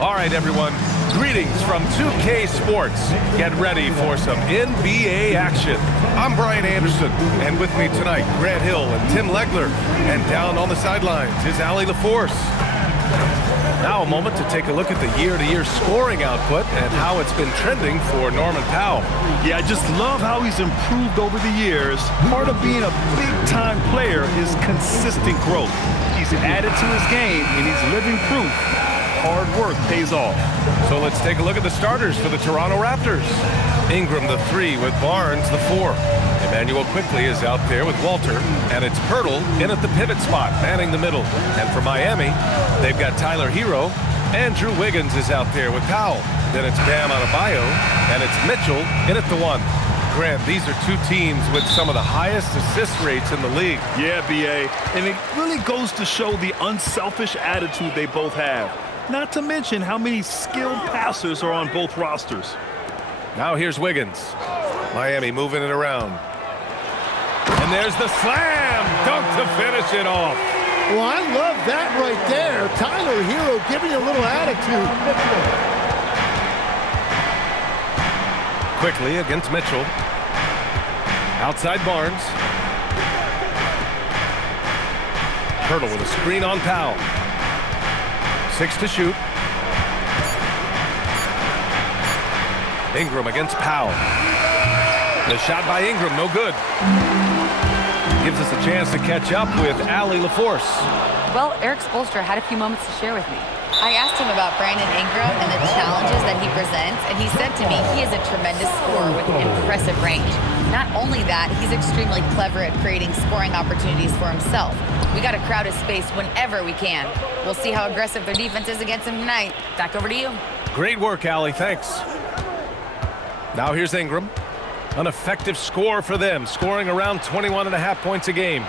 All right, everyone. Greetings from 2K Sports. Get ready for some NBA action. I'm Brian Anderson, and with me tonight, Grant Hill and Tim Legler. And down on the sidelines is Allie LaForce. Now a moment to take a look at the year-to-year scoring output and how it's been trending for Norman Powell. Yeah, I just love how he's improved over the years. Part of being a big-time player is consistent growth. He's added to his game, and he's living proof. Hard work pays off. So let's take a look at the starters for the Toronto Raptors. Ingram, the 3, with Barnes, the 4. Emmanuel quickly is out there with Walter, and it's Pirtle in at the pivot spot, manning the middle. And for Miami, they've got Tyler Hero, and Drew Wiggins is out there with Powell. Then it's Bam Adebayo, and it's Mitchell in at the 1. Grant, these are two teams with some of the highest assist rates in the league. Yeah, B.A., and it really goes to show the unselfish attitude they both have. Not to mention how many skilled passers are on both rosters. Now here's Wiggins. Miami moving it around. And there's the slam dunk to finish it off. Well, I love that right there. Tyler Hero giving you a little attitude. Quickly against Mitchell. Outside Barnes. Pirtle with a screen on Powell. 6 to shoot. Ingram against Powell. The shot by Ingram, no good. Gives us a chance to catch up with Allie LaForce. Well, Eric Spoelstra had a few moments to share with me. I asked him about Brandon Ingram and the challenges that he presents, and he said to me he is a tremendous scorer with impressive range. Not only that, he's extremely clever at creating scoring opportunities for himself. We got to crowd his space whenever we can. We'll see how aggressive their defense is against him tonight. Back over to you. Great work, Allie. Thanks. Now here's Ingram. An effective score for them, scoring around 21.5 points a game.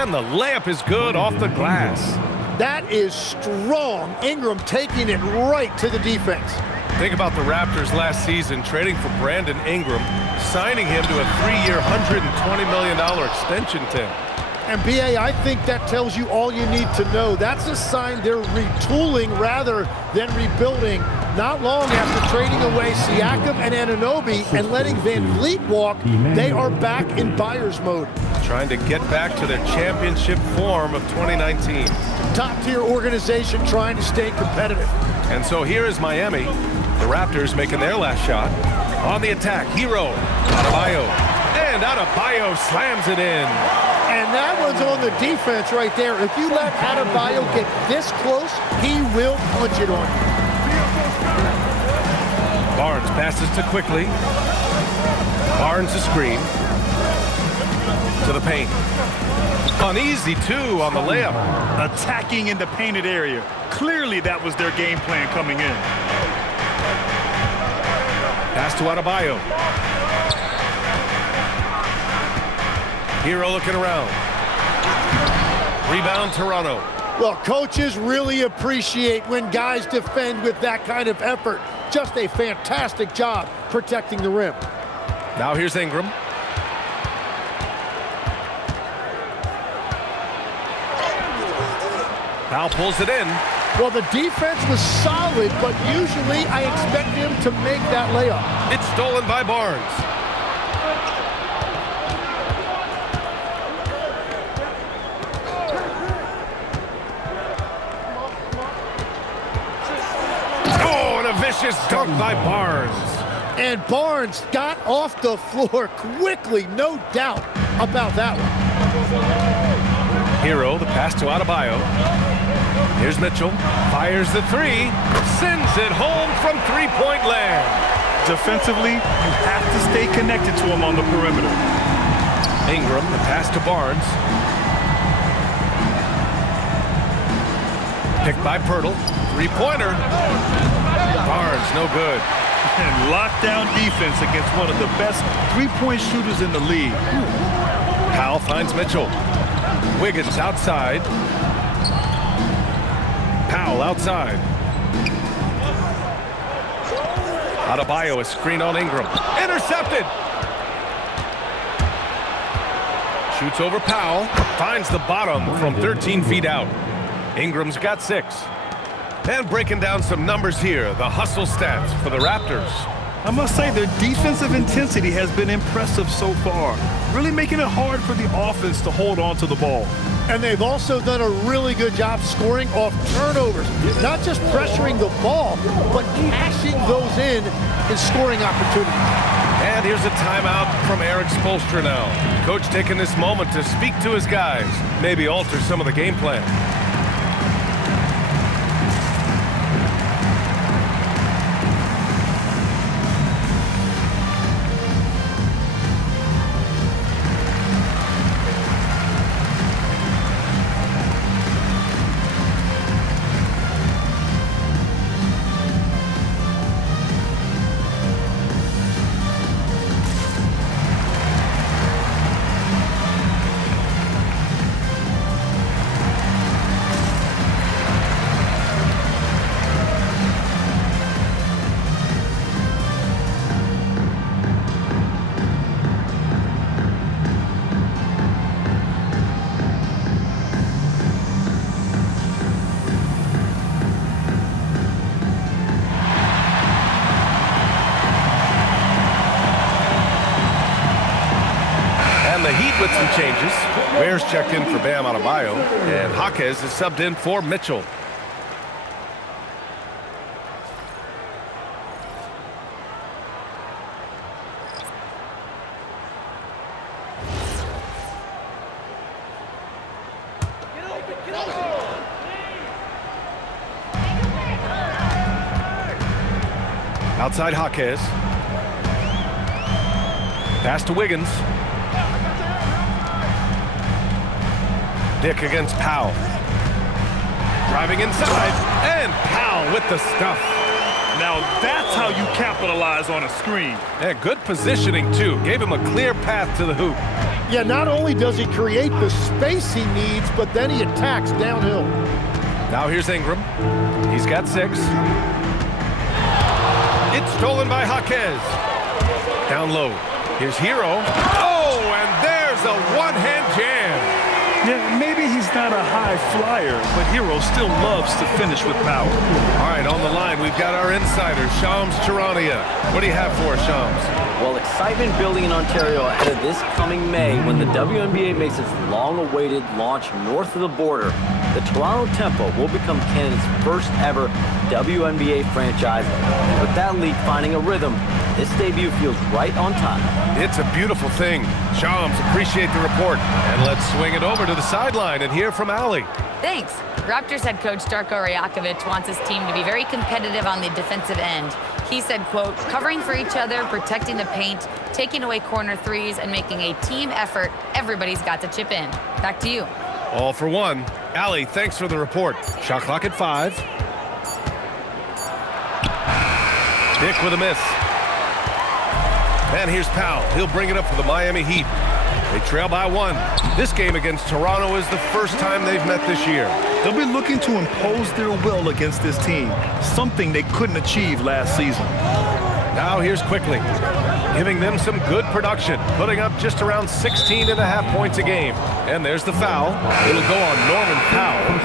And the layup is good off the glass. That is strong. Ingram taking it right to the defense. Think about the Raptors last season trading for Brandon Ingram, signing him to a 3-year, $120 million extension, Tim. And B.A., I think that tells you all you need to know. That's a sign they're retooling rather than rebuilding. Not long after trading away Siakam and Anunoby and letting Van Vliet walk, they are back in buyer's mode. Trying to get back to their championship form of 2019. Top-tier organization trying to stay competitive. And so here is Miami. The Raptors making their last shot. On the attack, Hero, Adebayo. And Adebayo slams it in. And that one's on the defense right there. If you let Adebayo get this close, he will punch it on you. Barnes passes to Quickly. Barnes a screen. To the paint. Uneasy, too, on the layup. Attacking in the painted area. Clearly that was their game plan coming in. Pass to Adebayo. Hero looking around. Rebound, Toronto. Well, coaches really appreciate when guys defend with that kind of effort. Just a fantastic job protecting the rim. Now here's Ingram. Powell pulls it in. Well, the defense was solid, but usually I expect him to make that layup. It's stolen by Barnes. Oh, and a vicious dunk by Barnes. And Barnes got off the floor quickly, no doubt about that one. Hero, the pass to Adebayo. Here's Mitchell, fires the 3, sends it home from three-point land. Defensively, you have to stay connected to him on the perimeter. Ingram, the pass to Barnes. Picked by Pirtle, three-pointer. Barnes, no good. And lockdown defense against one of the best three-point shooters in the league. Powell finds Mitchell. Wiggins outside. Powell outside. Adebayo, a screen on Ingram. Intercepted! Shoots over Powell. Finds the bottom from 13 feet out. Ingram's got 6. And breaking down some numbers here, the hustle stats for the Raptors. I must say their defensive intensity has been impressive so far, really making it hard for the offense to hold on to the ball. And they've also done a really good job scoring off turnovers. Not just pressuring the ball, but cashing those in scoring opportunities. And here's a timeout from Eric Spoelstra now. Coach taking this moment to speak to his guys, maybe alter some of the game plan. The Heat with some changes. Ware's checked in for Bam Adebayo, and Jaquez is subbed in for Mitchell. Outside Jaquez. Pass to Wiggins. Dick against Powell. Driving inside, and Powell with the stuff. Now that's how you capitalize on a screen. Yeah, good positioning, too. Gave him a clear path to the hoop. Yeah, not only does he create the space he needs, but then he attacks downhill. Now here's Ingram. He's got 6. It's stolen by Jaquez. Down low. Here's Hero. Oh, and there's a one-hand jam. Yeah, maybe he's not a high flyer, but Hero still loves to finish with power. All right, on the line, we've got our insider, Shams Charania. What do you have for us, Shams? Well, excitement building in Ontario ahead of this coming May when the WNBA makes its long-awaited launch north of the border. The Toronto Tempo will become Canada's first ever WNBA franchise. And with that league finding a rhythm, this debut feels right on time. It's a beautiful thing. Shams, appreciate the report. And let's swing it over to the sideline and hear from Allie. Thanks. Raptors head coach Darko Rajakovic wants his team to be very competitive on the defensive end. He said, quote, covering for each other, protecting the paint, taking away corner threes, and making a team effort. Everybody's got to chip in. Back to you. All for one. Allie, thanks for the report. Shot clock at 5. Dick with a miss. And here's Powell. He'll bring it up for the Miami Heat. They trail by 1. This game against Toronto is the first time they've met this year. They'll be looking to impose their will against this team, something they couldn't achieve last season. Now here's Quickly, giving them some good production, putting up just around 16.5 points a game. And there's the foul. It'll go on Norman Powell.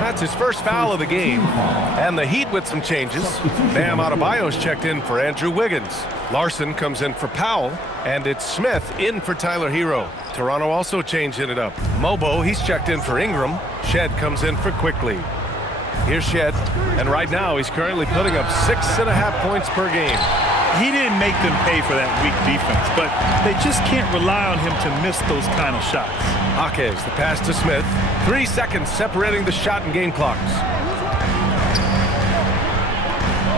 That's his first foul of the game. And the Heat with some changes. Bam Adebayo's checked in for Andrew Wiggins. Larson comes in for Powell, and it's Smith in for Tyler Hero. Toronto also changing it up. Mobo, he's checked in for Ingram. Shed comes in for Quickly. Here's Shed, and right now he's currently putting up 6.5 points per game. He didn't make them pay for that weak defense, but they just can't rely on him to miss those kind of shots. Jaquez, the pass to Smith. 3 seconds separating the shot and game clocks.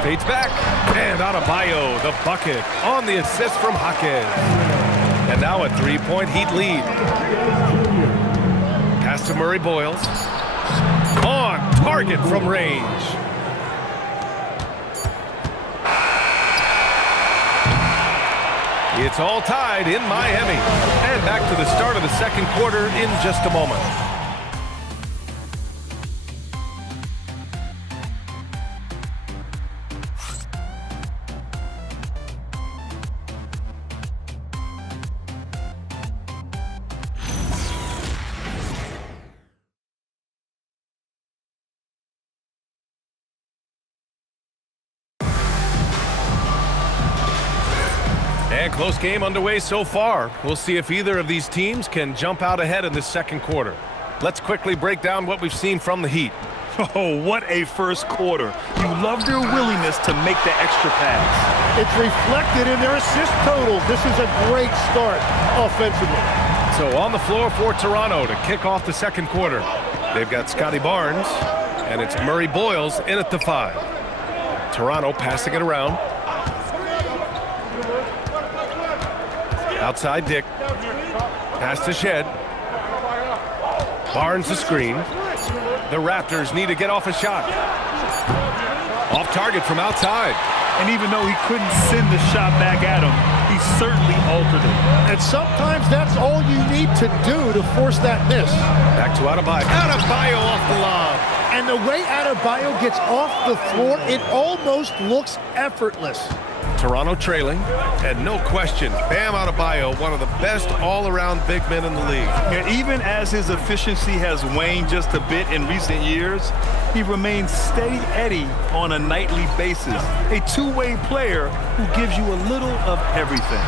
Fades back, and Adebayo, the bucket, on the assist from Jaquez. And now a 3-point Heat lead. Pass to Murray Boyles. On target from range. It's all tied in Miami. And back to the start of the second quarter in just a moment. And close game underway so far. We'll see if either of these teams can jump out ahead in this second quarter. Let's quickly break down what we've seen from the Heat. Oh, what a first quarter. You love their willingness to make the extra pass. It's reflected in their assist totals. This is a great start offensively. So on the floor for Toronto to kick off the second quarter. They've got Scotty Barnes, and it's Murray Boyles in at the 5. Toronto passing it around. Outside Dick. Pass to Shed. Barnes the screen. The Raptors need to get off a shot. Off target from outside. And even though he couldn't send the shot back at him, he certainly altered it. And sometimes that's all you need to do to force that miss. Back to Adebayo. Adebayo off the lob. And the way Adebayo gets off the floor, it almost looks effortless. Toronto trailing, and no question, Bam Adebayo, one of the best all-around big men in the league. And even as his efficiency has waned just a bit in recent years, he remains steady Eddie on a nightly basis. A two-way player who gives you a little of everything.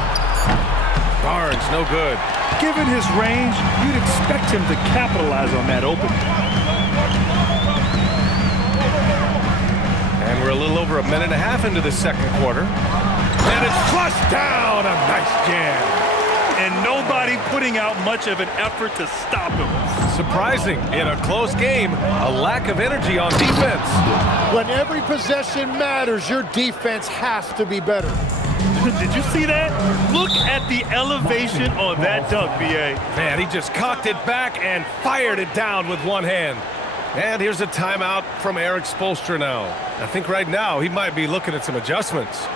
Barnes, no good. Given his range, you'd expect him to capitalize on that opening. And we're a little over a minute and a half into the second quarter. And it's flushed down. A nice jam. And nobody putting out much of an effort to stop him. Surprising, in a close game, a lack of energy on defense. When every possession matters, your defense has to be better. Did you see that? Look at the elevation on that dunk, B.A. Man, he just cocked it back and fired it down with one hand. And here's a timeout from Eric Spoelstra now. I think right now he might be looking at some adjustments.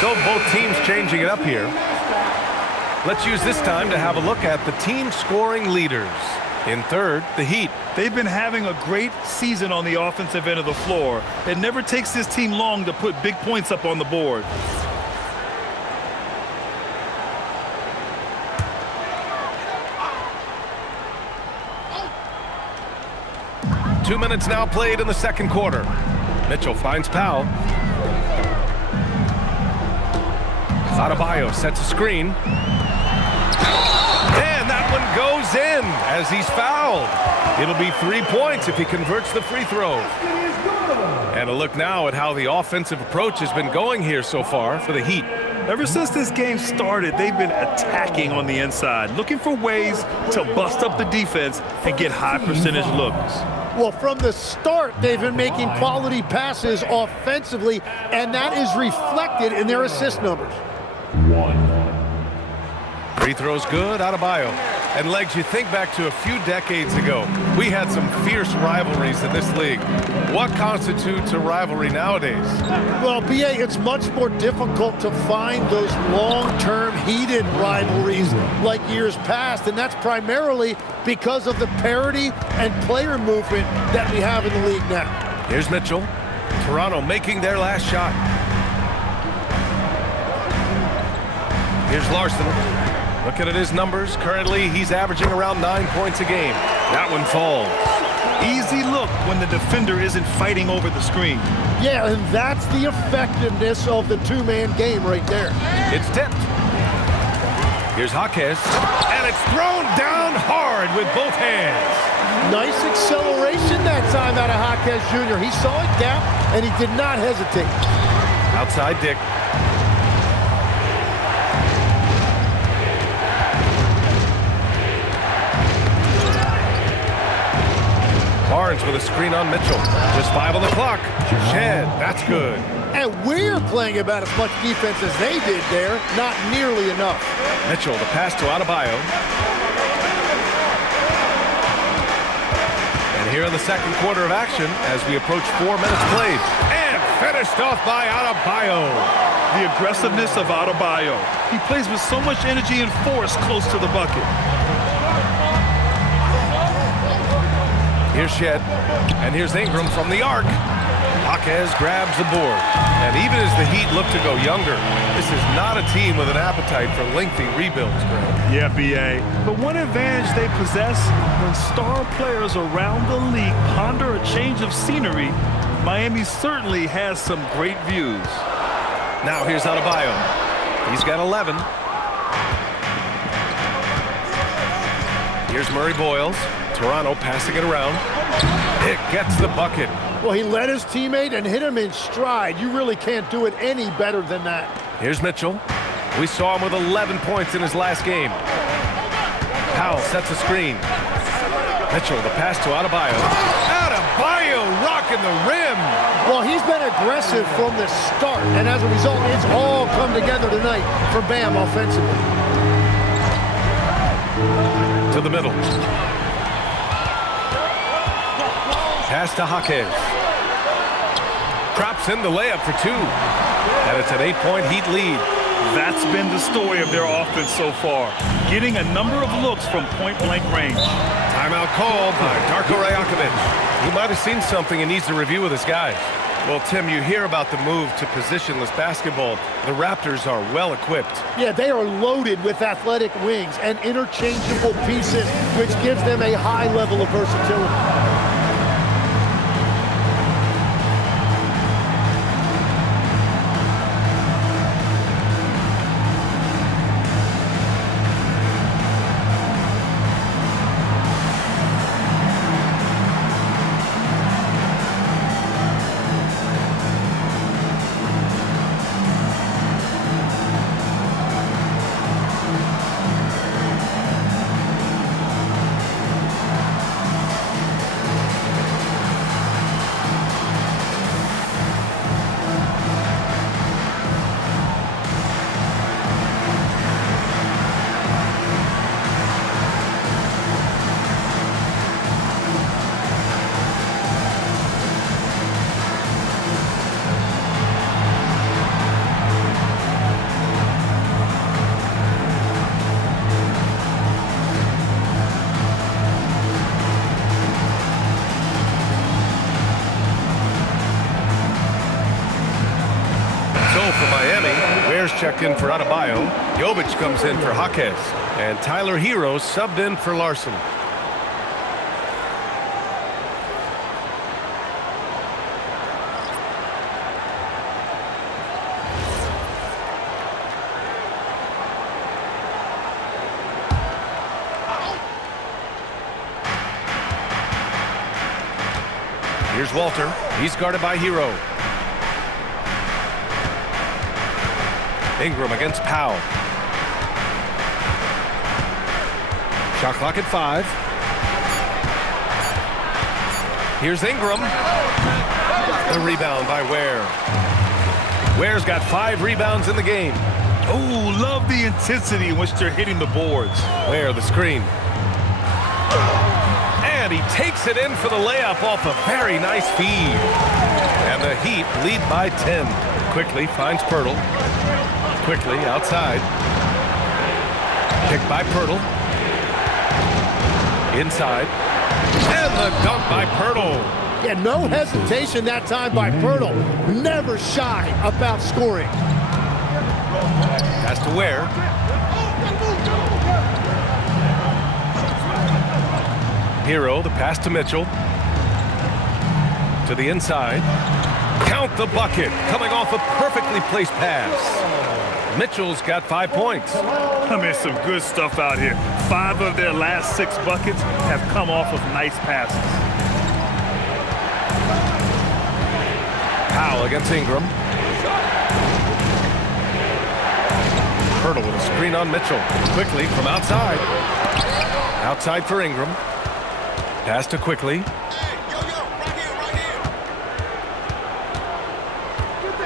So both teams changing it up here. Let's use this time to have a look at the team scoring leaders. In third, the Heat. They've been having a great season on the offensive end of the floor. It never takes this team long to put big points up on the board. Two minutes now played in the second quarter. Mitchell finds Powell. Adebayo sets a screen. And that one goes in as he's fouled. It'll be 3 points if he converts the free throw. And a look now at how the offensive approach has been going here so far for the Heat. Ever since this game started, they've been attacking on the inside, looking for ways to bust up the defense and get high percentage looks. Well, from the start, they've been making quality passes offensively, and that is reflected in their assist numbers. Free throw's good, Adebayo. And Legs, you think back to a few decades ago, we had some fierce rivalries in this league. What constitutes a rivalry nowadays? Well, B.A., it's much more difficult to find those long-term heated rivalries like years past, and that's primarily because of the parity and player movement that we have in the league now. Here's Mitchell. Toronto making their last shot. Here's Larson. Looking at his numbers, currently he's averaging around 9 points a game. That one falls. Easy look when the defender isn't fighting over the screen. Yeah, and that's the effectiveness of the two-man game right there. It's tipped. Here's Jaquez, and it's thrown down hard with both hands. Nice acceleration that time out of Jaquez Jr. He saw a gap, and he did not hesitate. Outside Dick. Barnes with a screen on Mitchell. Just 5 on the clock. Shed, that's good. And we're playing about as much defense as they did there. Not nearly enough. Mitchell, the pass to Adebayo. And here in the second quarter of action, as we approach 4 minutes played. And finished off by Adebayo. The aggressiveness of Adebayo. He plays with so much energy and force close to the bucket. Here's Shed, and here's Ingram from the arc. Jaquez grabs the board, and even as the Heat look to go younger, this is not a team with an appetite for lengthy rebuilds, Greg. Yeah, B.A. But one advantage they possess, when star players around the league ponder a change of scenery, Miami certainly has some great views. Now here's Adebayo. He's got 11. Here's Murray Boyles. Toronto passing it around. Pick gets the bucket. Well, he led his teammate and hit him in stride. You really can't do it any better than that. Here's Mitchell. We saw him with 11 points in his last game. Powell sets a screen. Mitchell, the pass to Adebayo. Adebayo rocking the rim. Well, he's been aggressive from the start, and as a result, it's all come together tonight for Bam offensively. To the middle. Pass to Jaquez. Drops in the layup for 2. And it's an 8-point Heat lead. That's been the story of their offense so far, getting a number of looks from point-blank range. Timeout called by Darko Rajakovic. He might have seen something and needs to review with his guys. Well, Tim, you hear about the move to positionless basketball. The Raptors are well equipped. Yeah, they are loaded with athletic wings and interchangeable pieces, which gives them a high level of versatility. For Miami, Ware's checked in for Adebayo. Jovic comes in for Jaquez. And Tyler Hero subbed in for Larson. Here's Walter. He's guarded by Hero. Ingram against Powell. Shot clock at 5. Here's Ingram. The rebound by Ware. Ware's got 5 rebounds in the game. Oh, love the intensity in which they're hitting the boards. Ware, the screen. And he takes it in for the layup off a very nice feed. And the Heat lead by 10. Quickly finds Pirtle. Quickly outside. Picked by Pirtle. Inside. And the dunk by Pirtle. Yeah, no hesitation that time by Pirtle. Never shy about scoring. Pass to Ware. Hero, the pass to Mitchell. To the inside. Count the bucket. Coming off a perfectly placed pass. Mitchell's got 5 points. I mean, some good stuff out here. 5 of their last 6 buckets have come off of nice passes. Powell against Ingram. Pirtle with a screen on Mitchell. Quickly from outside. Outside for Ingram. Pass to Quickly.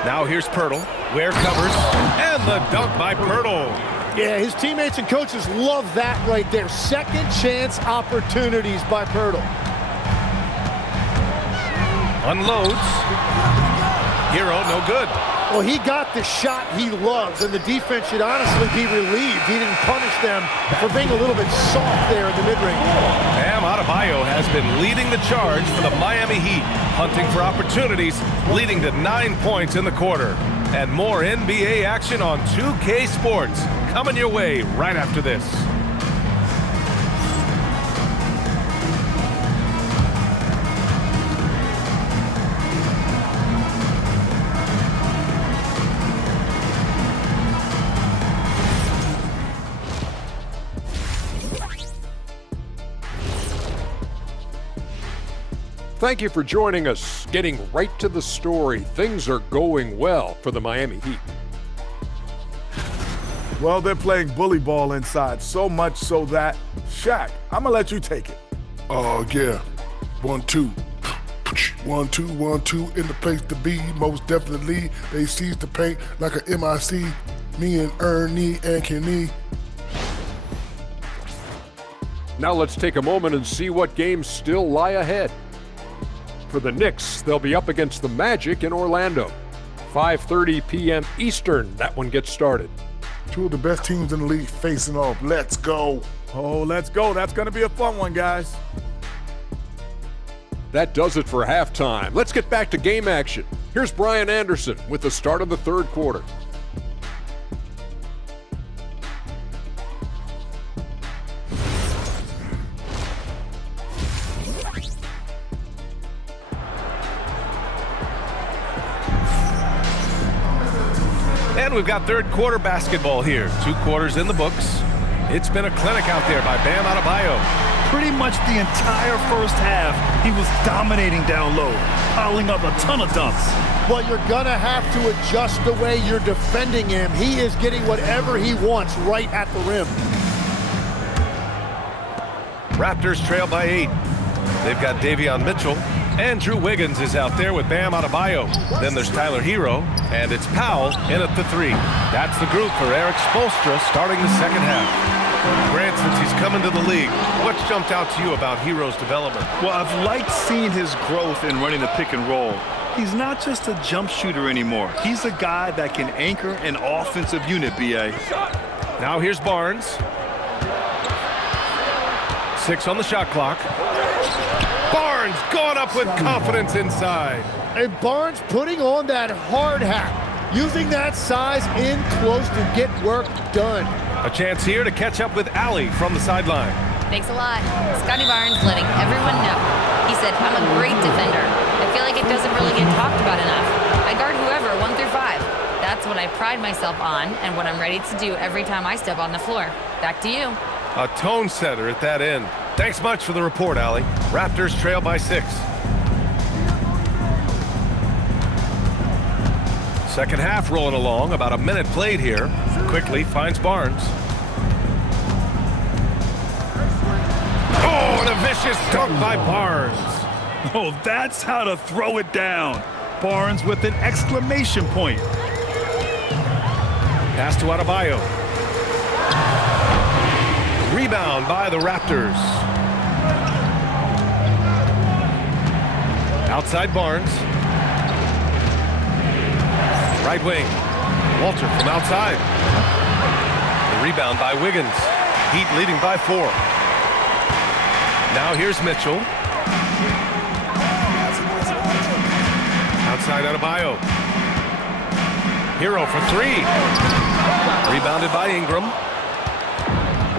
Now here's Pirtle. Ware covers. And the dunk by Pirtle. Yeah, his teammates and coaches love that right there. Second chance opportunities by Pirtle. Unloads. Hero, no good. Well, he got the shot he loves, and the defense should honestly be relieved. He didn't punish them for being a little bit soft there in the mid-range. Bam Adebayo has been leading the charge for the Miami Heat, hunting for opportunities, leading to 9 points in the quarter. And more NBA action on 2K Sports coming your way right after this. Thank you for joining us. Getting right to the story, things are going well for the Miami Heat. Well, they're playing bully ball inside, so much so that, Shaq, I'm gonna let you take it. Oh, yeah. 1-2. 1-2, 1-2 in the place to be. Most definitely, they seize the paint like a MIC. Me and Ernie and Kenny. Now let's take a moment and see what games still lie ahead. For the Knicks, they'll be up against the Magic in Orlando. 5:30 p.m. Eastern, that one gets started. 2 of the best teams in the league facing off. Let's go. Oh, let's go. That's gonna be a fun one, guys. That does it for halftime. Let's get back to game action. Here's Brian Anderson with the start of the third quarter. And we've got third quarter basketball here. 2 quarters in the books. It's been a clinic out there by Bam Adebayo. Pretty much the entire first half, he was dominating down low, piling up a ton of dunks. Well, you're gonna have to adjust the way you're defending him. He is getting whatever he wants right at the rim. Raptors trail by 8. They've got Davion Mitchell. Andrew Wiggins is out there with Bam Adebayo. Then there's Tyler Hero, and it's Powell in at the 3. That's the group for Eric Spoelstra starting the second half. Grant, since he's come into the league, what's jumped out to you about Hero's development? Well, I've liked seeing his growth in running the pick and roll. He's not just a jump shooter anymore. He's a guy that can anchor an offensive unit, B.A. Now here's Barnes. 6 on the shot clock. Barnes going up with confidence inside. And Barnes putting on that hard hat, using that size in close to get work done. A chance here to catch up with Allie from the sideline. Thanks a lot. Scotty Barnes letting everyone know. He said, I'm a great defender. I feel like it doesn't really get talked about enough. I guard whoever, 1 through 5. That's what I pride myself on and what I'm ready to do every time I step on the floor. Back to you. A tone setter at that end. Thanks much for the report, Allie. Raptors trail by 6. Second half rolling along, about a minute played here. Quickly finds Barnes. Oh, and a vicious dunk by Barnes. Oh, that's how to throw it down. Barnes with an exclamation point. Pass to Adebayo. Rebound by the Raptors. Outside Barnes. Right wing. Walter from outside. The rebound by Wiggins. Heat leading by 4. Now here's Mitchell. Outside Adebayo. Hero for 3. Rebounded by Ingram.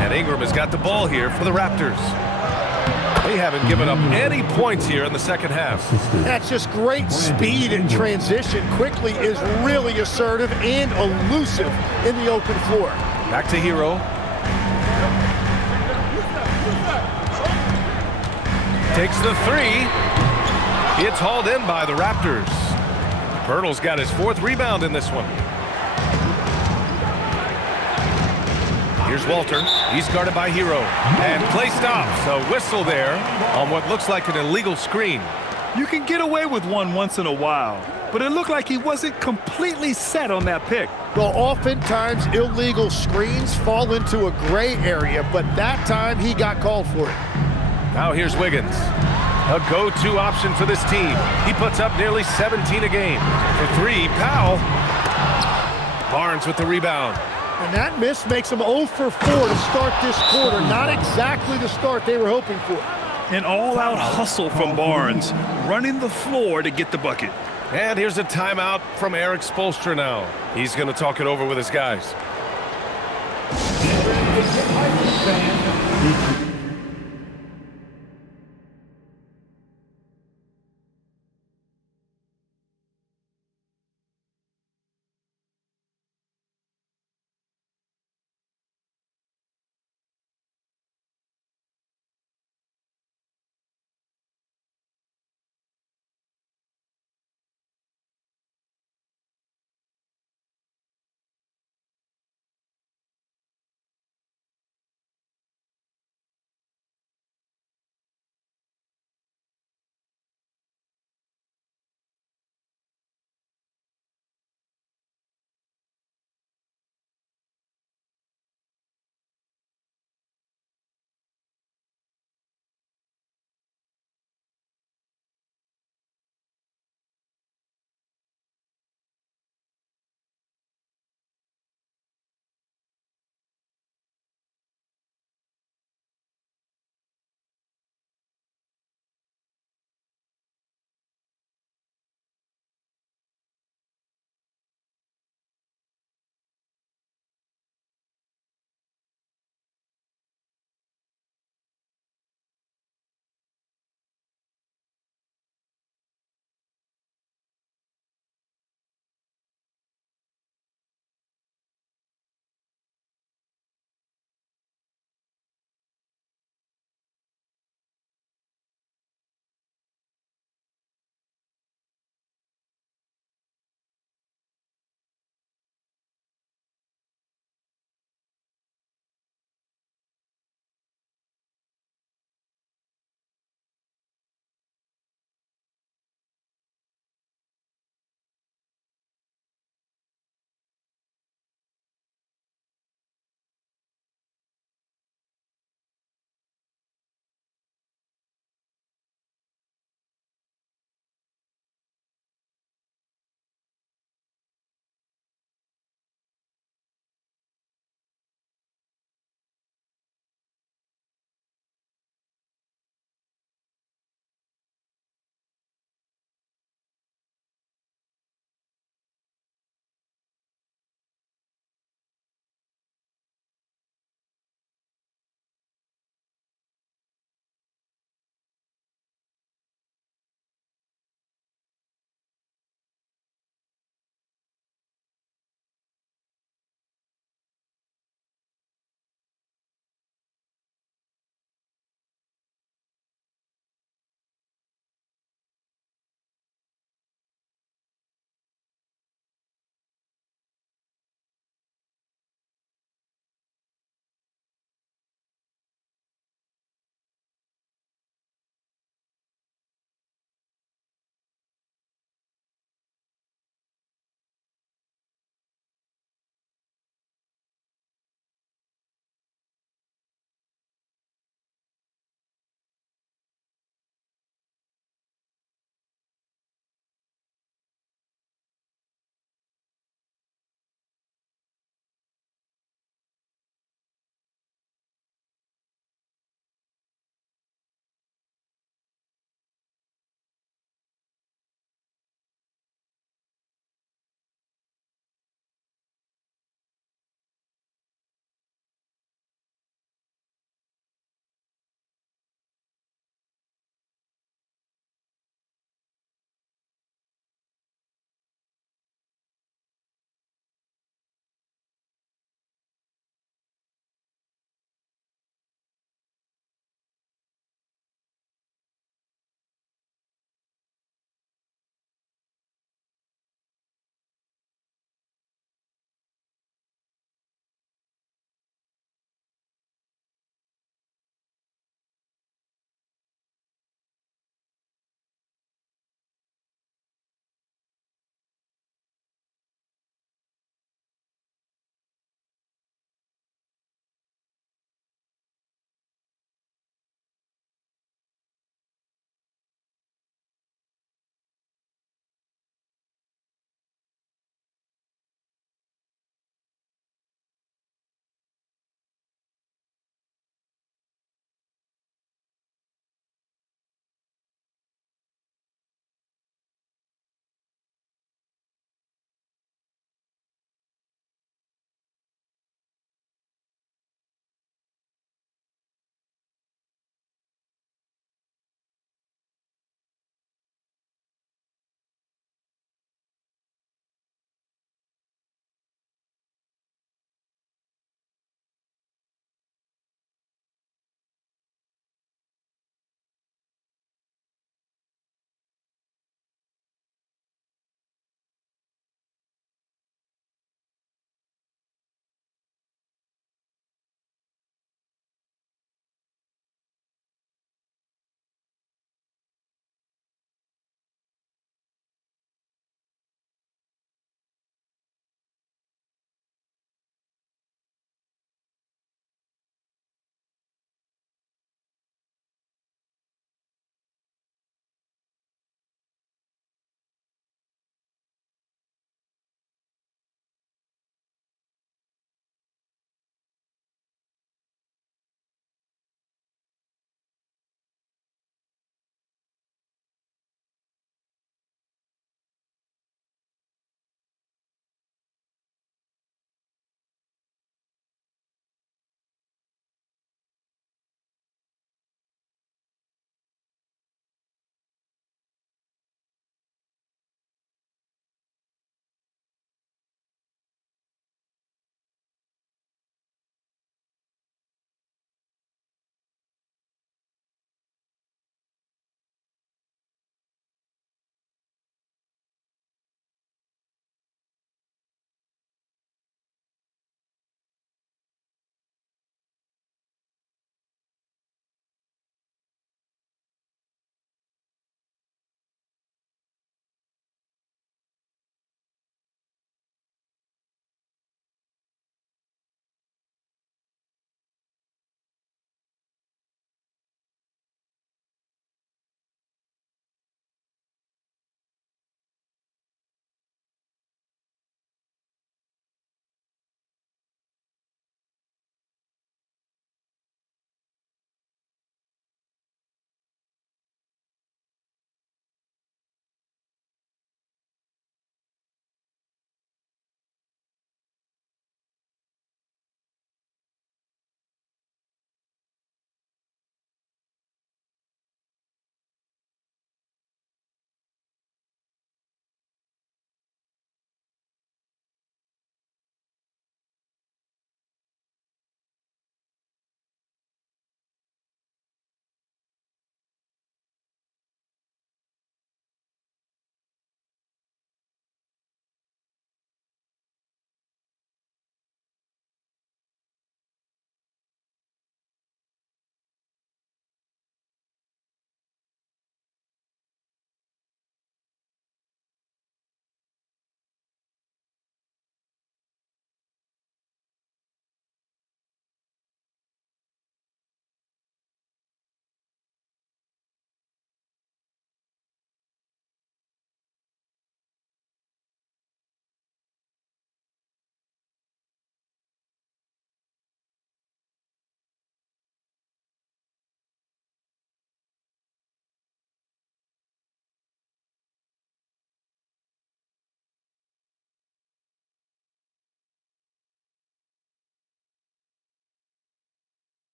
And Ingram has got the ball here for the Raptors. They haven't given up any points here in the second half. That's just great speed and transition. Quickly is really assertive and elusive in the open floor. Back to Hero. Takes the three. It's hauled in by the Raptors. Pirtle's got his 4th rebound in this one. Here's Walter. He's guarded by Hero. And play stops. A whistle there on what looks like an illegal screen. You can get away with one once in a while, but it looked like he wasn't completely set on that pick. Well, oftentimes illegal screens fall into a gray area, but that time he got called for it. Now here's Wiggins. A go-to option for this team. He puts up nearly 17 a game. For 3, Powell. Barnes with the rebound. And that miss makes them 0 for 4 to start this quarter. Not exactly the start they were hoping for. An all-out hustle from Barnes, running the floor to get the bucket. And here's a timeout from Eric Spoelstra now. He's going to talk it over with his guys.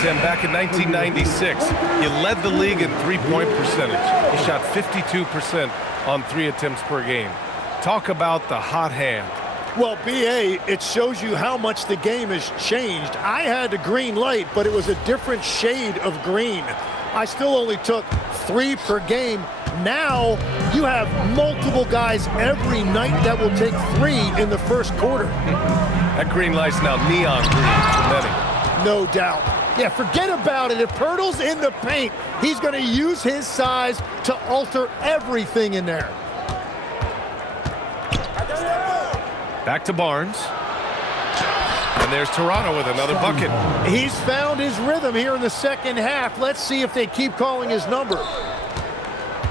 Tim, back in 1996, you led the league in three-point percentage. You shot 52% on 3 attempts per game. Talk about the hot hand. Well, BA, it shows you how much the game has changed. I had a green light, but it was a different shade of green. I still only took 3 per game. Now you have multiple guys every night that will take 3 in the first quarter. That green light's now neon green for many. No doubt. Yeah, forget about it. If Pirtle's in the paint, he's going to use his size to alter everything in there. Back to Barnes. And there's Toronto with another bucket. He's found his rhythm here in the second half. Let's see if they keep calling his number.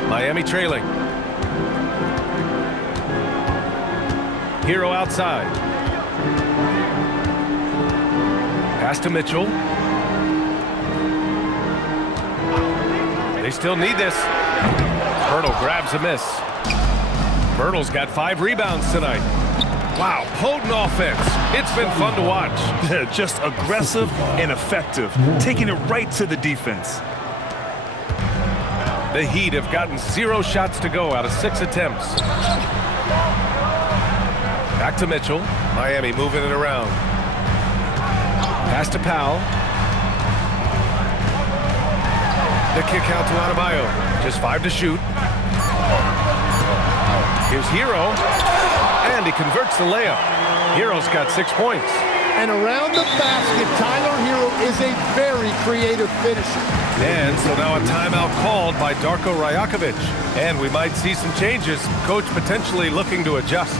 Miami trailing. Hero outside. Pass to Mitchell. They still need this. Pirtle grabs a miss. Pirtle's got 5 rebounds tonight. Wow, potent offense. It's been fun to watch. Just aggressive and effective, taking it right to the defense. The Heat have gotten 0 shots to go out of 6 attempts. Back to Mitchell. Miami moving it around. Pass to Powell. The kick out to Adebayo. Just 5 to shoot. Here's Hero. And he converts the layup. Hero's got 6 points. And around the basket, Tyler Hero is a very creative finisher. And so now a timeout called by Darko Rajakovic. And we might see some changes. Coach potentially looking to adjust.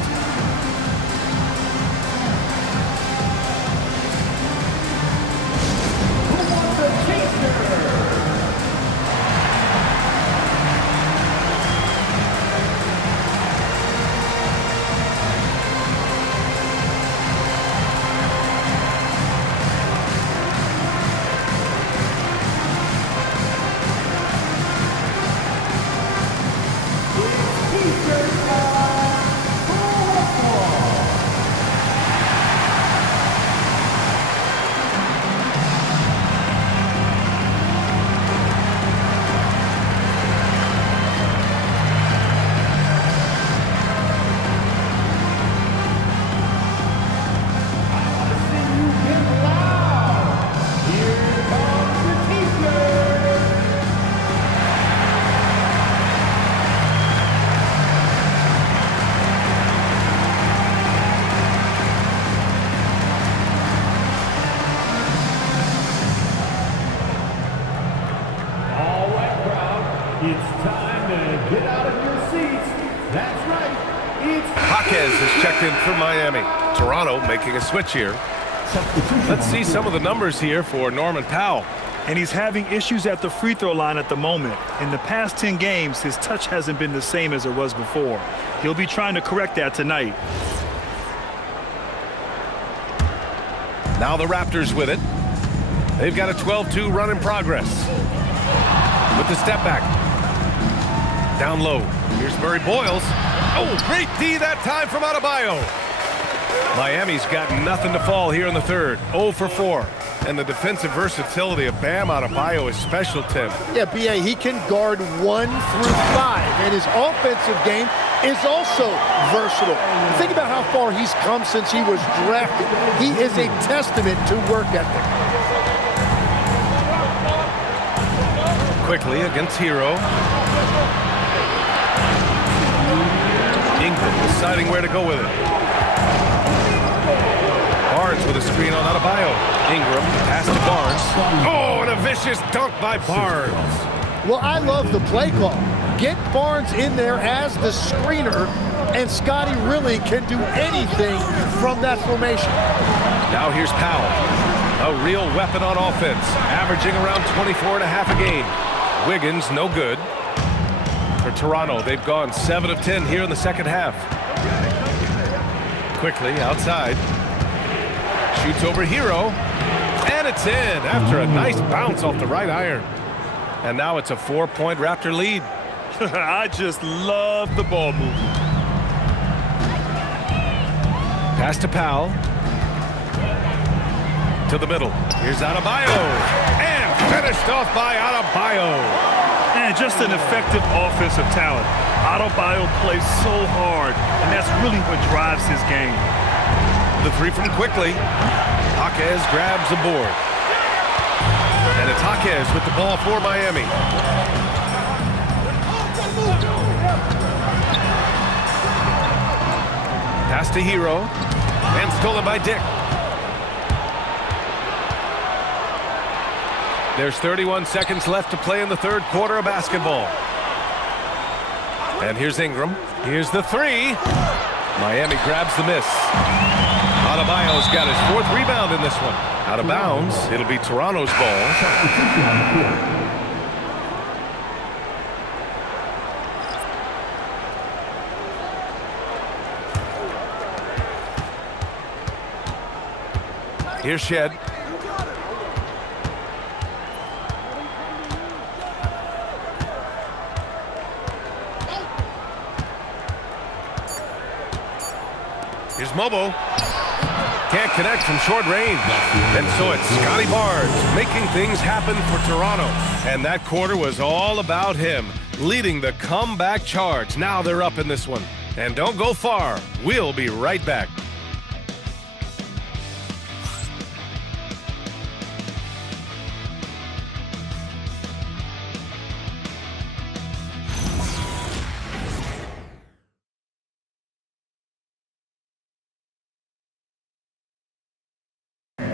Has checked in for Miami. Toronto making a switch here. Let's see some of the numbers here for Norman Powell. And he's having issues at the free throw line at the moment. In the past 10 games, his touch hasn't been the same as it was before. He'll be trying to correct that tonight. Now the Raptors with it. They've got a 12-2 run in progress. With the step back. Down low. Here's Murray Boyles. Oh, great D that time from Adebayo. Miami's got nothing to fall here in the third. 0 for 4. And the defensive versatility of Bam Adebayo is special, Tim. Yeah, B.A., he can guard 1 through 5. And his offensive game is also versatile. Think about how far he's come since he was drafted. He is a testament to work ethic. Quickly against Hero. Ingram deciding where to go with it. Barnes with a screen on Adebayo. Ingram, pass to Barnes. Oh, and a vicious dunk by Barnes. Well, I love the play call. Get Barnes in there as the screener, and Scotty really can do anything from that formation. Now here's Powell. A real weapon on offense, averaging around 24.5 a game. Wiggins, no good. For Toronto, they've gone 7 of 10 here in the second half. Quickly outside. Shoots over Hero. And it's in after a nice bounce off the right iron. And now it's a 4-point Raptor lead. I just love the ball movement. Pass to Powell. To the middle. Here's Adebayo. And finished off by Adebayo. And just an effective offensive talent. Adebayo plays so hard, and that's really what drives his game. The three from quickly. Jaquez grabs the board. And it's Jaquez with the ball for Miami. Pass to Hero. And stolen by Dick. There's 31 seconds left to play in the third quarter of basketball. And here's Ingram. Here's the three. Miami grabs the miss. Adebayo's got his fourth rebound in this one. Out of bounds. It'll be Toronto's ball. Here's Shed. Here's Mobo. Can't connect from short range. And so it's Scotty Barnes making things happen for Toronto. And that quarter was all about him, leading the comeback charge. Now they're up in this one. And don't go far. We'll be right back.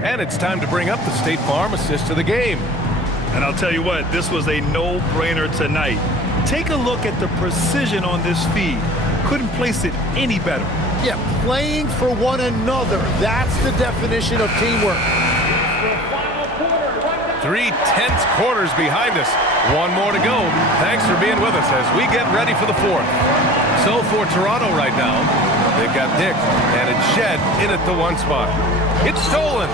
And it's time to bring up the State Farm assist of the game. And I'll tell you what, this was a no-brainer tonight. Take a look at the precision on this feed. Couldn't place it any better. Yeah, playing for one another. That's the definition of teamwork. 3 tense quarters behind us. One more to go. Thanks for being with us as we get ready for the fourth. So for Toronto right now, they've got Dick and it's Shed in at the one spot. It's stolen.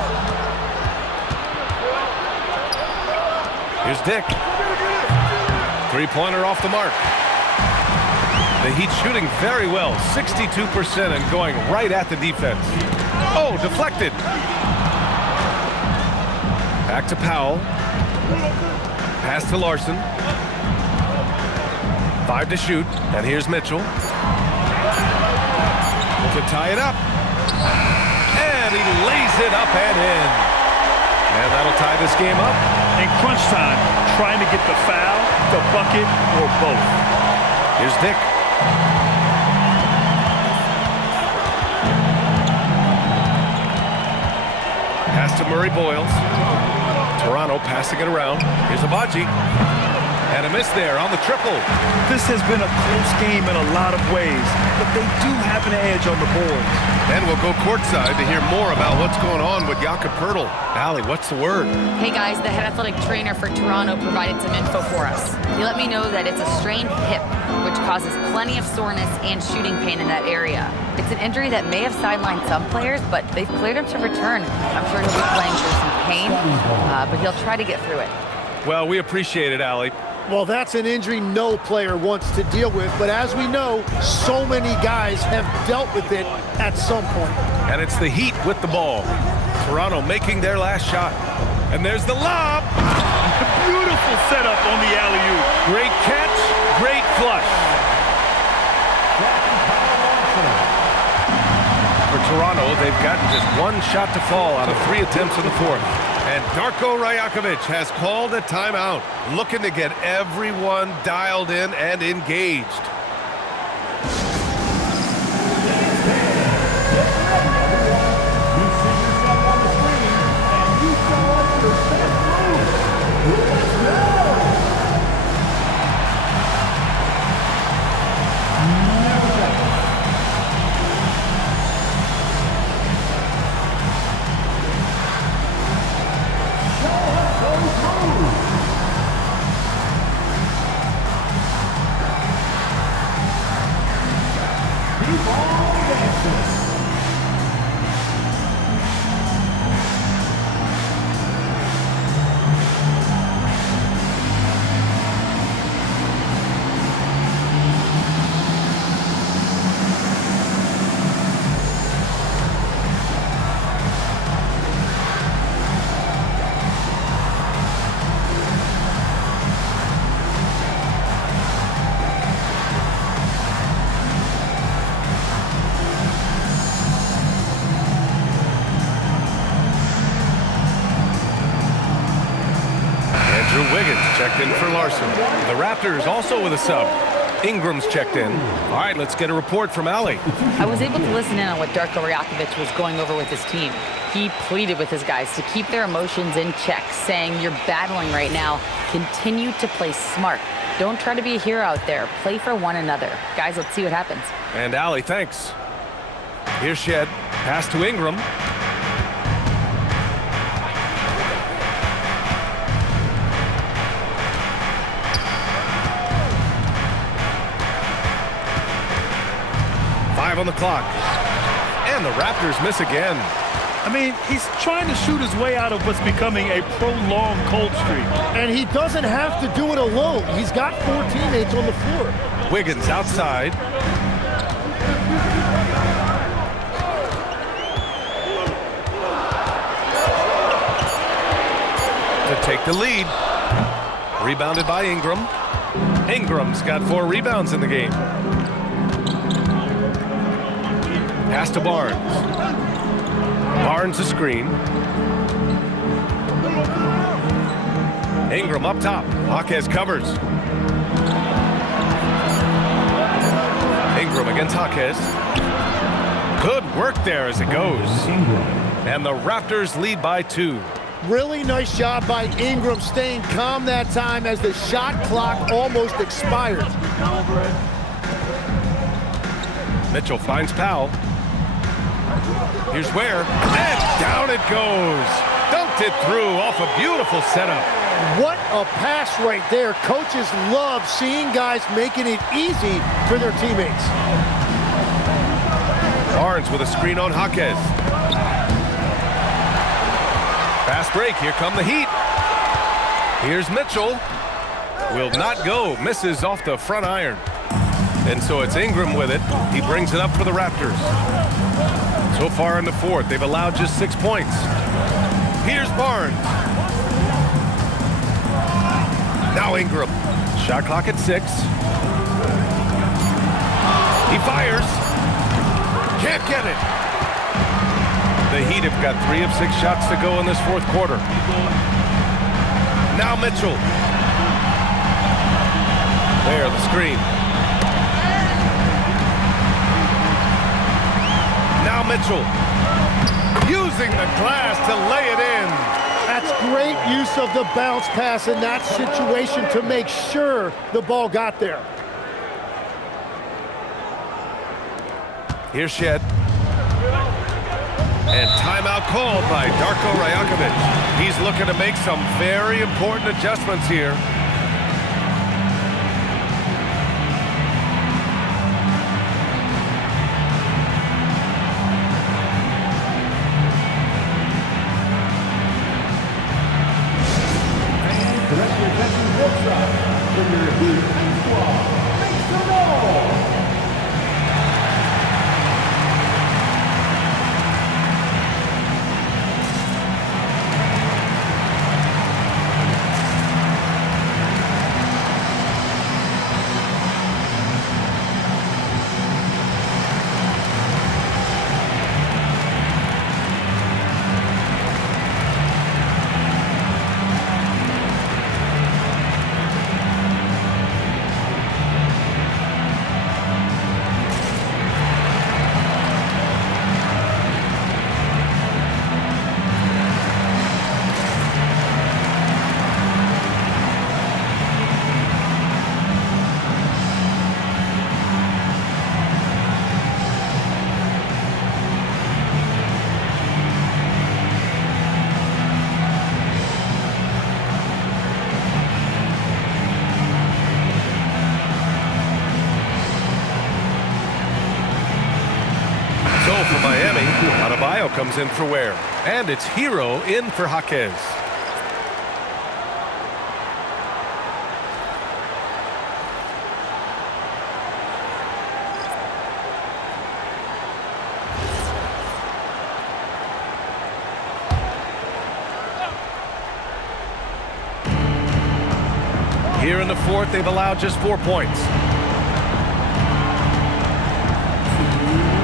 Here's Dick. Three-pointer off the mark. The Heat shooting very well, 62% and going right at the defense. Oh, deflected. Back to Powell. Pass to Larson. 5 to shoot, and here's Mitchell. To tie it up. And he lays it up and in. And that'll tie this game up. In crunch time, trying to get the foul, the bucket, or both. Here's Dick. Pass to Murray Boyles. Toronto passing it around. Here's Abaji. And a miss there on the triple. This has been a close game in a lot of ways, but they do have an edge on the boards. And we'll go courtside to hear more about what's going on with Jakob Poeltl. Allie, what's the word? Hey guys, the head athletic trainer for Toronto provided some info for us. He let me know that it's a strained hip, which causes plenty of soreness and shooting pain in that area. It's an injury that may have sidelined some players, but they've cleared him to return. I'm sure he'll be playing through some pain, but he'll try to get through it. Well, we appreciate it, Allie. Well, that's an injury no player wants to deal with, but as we know, so many guys have dealt with it at some point. And it's the Heat with the ball. Toronto making their last shot. And there's the lob. Beautiful setup on the alley-oop. Great catch, great flush. For Toronto, they've gotten just one shot to fall out of 3 attempts in the fourth. And Darko Rajakovic has called a timeout, looking to get everyone dialed in and engaged. Checked in for Larson. The Raptors also with a sub. Ingram's checked in. All right, let's get a report from Allie. I was able to listen in on what Darko Rajakovic was going over with his team. He pleaded with his guys to keep their emotions in check, saying, "You're battling right now. Continue to play smart. Don't try to be a hero out there. Play for one another." Guys, let's see what happens. And Allie, thanks. Here's Shed. Pass to Ingram. On the clock. And the Raptors miss again. I mean, he's trying to shoot his way out of what's becoming a prolonged cold streak. And he doesn't have to do it alone. He's got 4 teammates on the floor. Wiggins outside. To take the lead. Rebounded by Ingram. Ingram's got 4 rebounds in the game. Pass to Barnes. Barnes a screen. Ingram up top. Jaquez covers. Ingram against Jaquez. Good work there as it goes. And the Raptors lead by 2. Really nice job by Ingram staying calm that time as the shot clock almost expired. Mitchell finds Powell. Here's Ware, and down it goes. Dunked it through off a beautiful setup. What a pass right there. Coaches love seeing guys making it easy for their teammates. Barnes with a screen on Jaquez. Fast break, here come the Heat. Here's Mitchell. Will not go, misses off the front iron. And so it's Ingram with it. He brings it up for the Raptors. So far in the 4th, they've allowed just 6 points. Here's Barnes. Now Ingram. Shot clock at 6. He fires. Can't get it. The Heat have got 3 of 6 shots to go in this 4th quarter. Now Mitchell. There, the screen. Now Mitchell, using the glass to lay it in. That's great use of the bounce pass in that situation to make sure the ball got there. Here's Shed. And timeout called by Darko Rajakovic. He's looking to make some very important adjustments here. For Miami, Adebayo comes in for Ware. And it's Hero in for Jaquez. Here in the 4th, they've allowed just 4 points.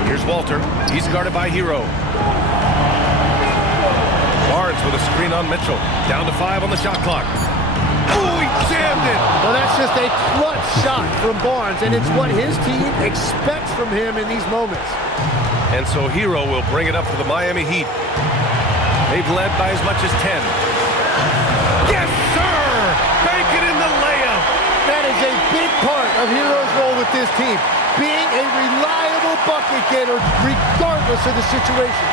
Here's Walter. He's guarded by Hero. Barnes with a screen on Mitchell. Down to 5 on the shot clock. Oh, he jammed it. Well, that's just a clutch shot from Barnes, and it's what his team expects from him in these moments. And so Hero will bring it up for the Miami Heat. They've led by as much as 10. Yes, sir! Bank it in the layup. That is a big part of Hero's role with this team, being a reliable bucket getter regardless of the situation.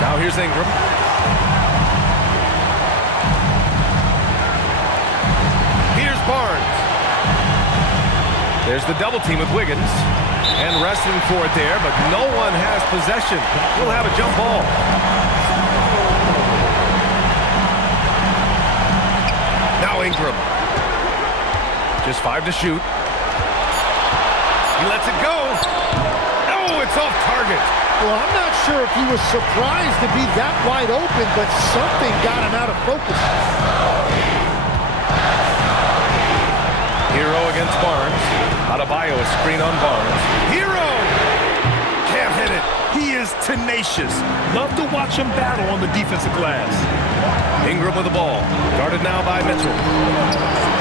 Now here's Ingram. Here's Barnes. There's the double team with Wiggins. And wrestling for it there, but no one has possession. We'll have a jump ball. Now Ingram. Just 5 to shoot. He lets it go. Oh, it's off target. Well, I'm not sure if he was surprised to be that wide open, but something got him out of focus. Hero against Barnes. Adebayo a screen on Barnes. Hero! Can't hit it. He is tenacious. Love to watch him battle on the defensive glass. Ingram with the ball. Guarded now by Mitchell.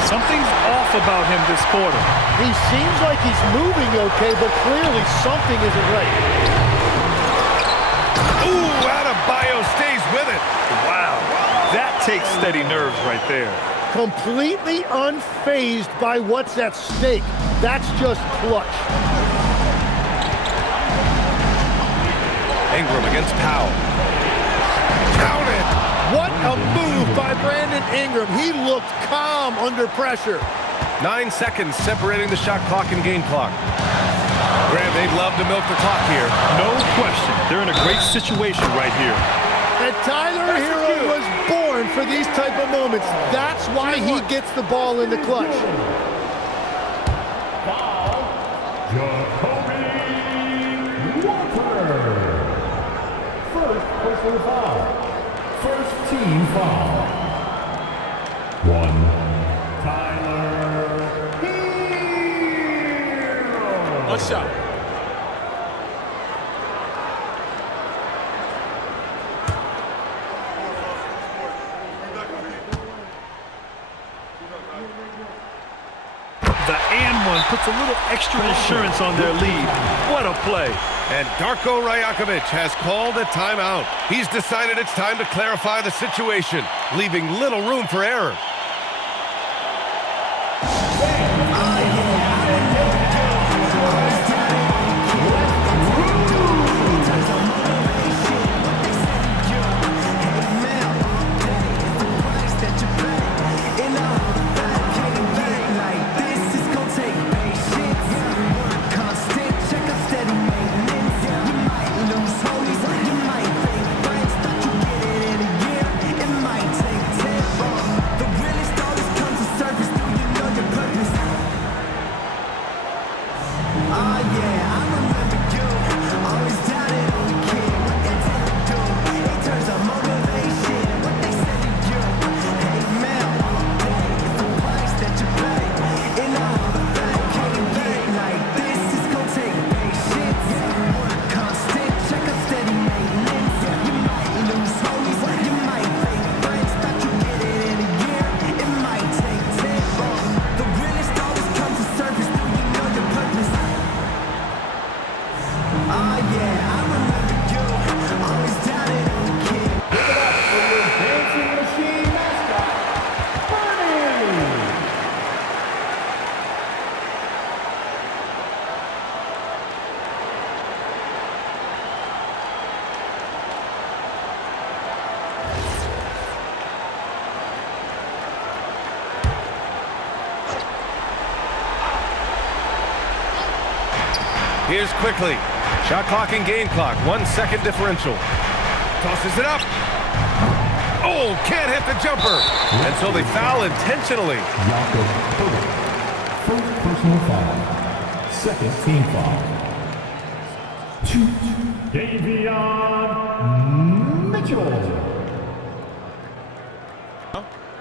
Something's off about him this quarter. He seems like he's moving okay, but clearly something isn't right. Ooh, Adebayo stays with it. Wow. That takes steady nerves right there. Completely unfazed by what's at stake. That's just clutch. Ingram against Powell. Count it! What a move by Brandon Ingram. He looked calm under pressure. 9 seconds separating the shot clock and game clock. Grant, they'd love to milk the clock here. No question. They're in a great situation right here. And Tyler Hero was born for these type of moments. That's why he gets the ball in the clutch. First personal foul. First team foul. 1. Tyler Hero. One shot. The and one puts a little extra insurance on their lead. What a play. And Darko Rajakovic has called a timeout. He's decided it's time to clarify the situation, leaving little room for error. Here's quickly. Shot clock and game clock. 1 second differential. Tosses it up. Oh, can't hit the jumper. And so they foul intentionally. First personal foul. Second team foul. 2. Davion Mitchell.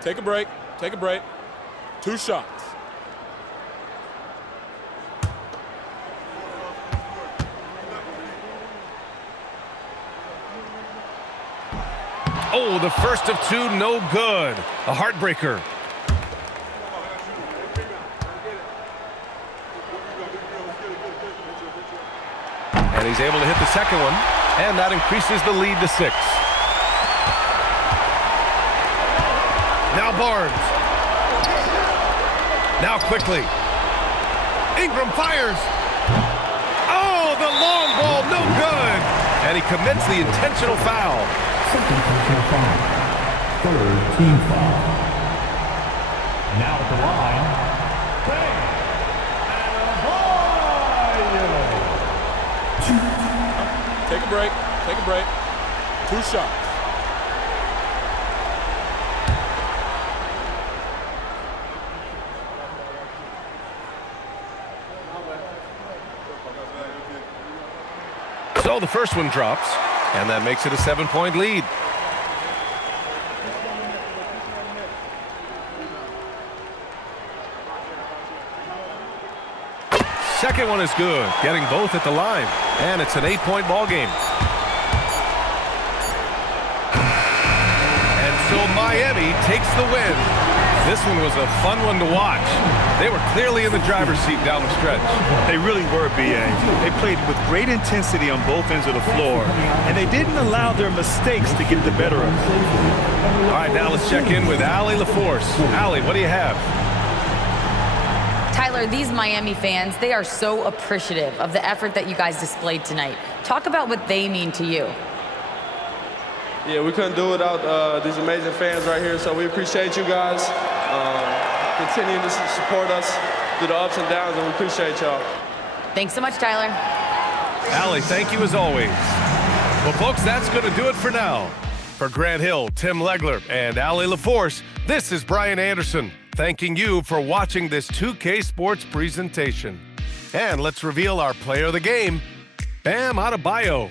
Take a break. Take a break. 2 shots. Oh, the first of 2, no good. A heartbreaker. And he's able to hit the second one, and that increases the lead to 6. Now Barnes. Now quickly. Ingram fires. Oh, the long ball, no good. And he commits the intentional foul. Second personal foul. Third team foul. Now at the line, Take a break. Take a break. 2 shots. So the first one drops, and that makes it a 7-point lead. Second one is good, getting both at the line, and it's an 8-point ball game. And so Miami takes the win. This one was a fun one to watch. They were clearly in the driver's seat down the stretch. They really were, B.A. They played with great intensity on both ends of the floor, and they didn't allow their mistakes to get the better of them. All right, now let's check in with Allie LaForce. Allie, what do you have? Tyler, these Miami fans, they are so appreciative of the effort that you guys displayed tonight. Talk about what they mean to you. Yeah, we couldn't do it without these amazing fans right here, so we appreciate you guys. Continue to support us through the ups and downs, and we appreciate y'all. Thanks so much, Tyler. Allie, thank you as always. Well, folks, that's going to do it for now. For Grant Hill, Tim Legler, and Allie LaForce, this is Brian Anderson, thanking you for watching this 2K Sports presentation. And let's reveal our player of the game, Bam Adebayo.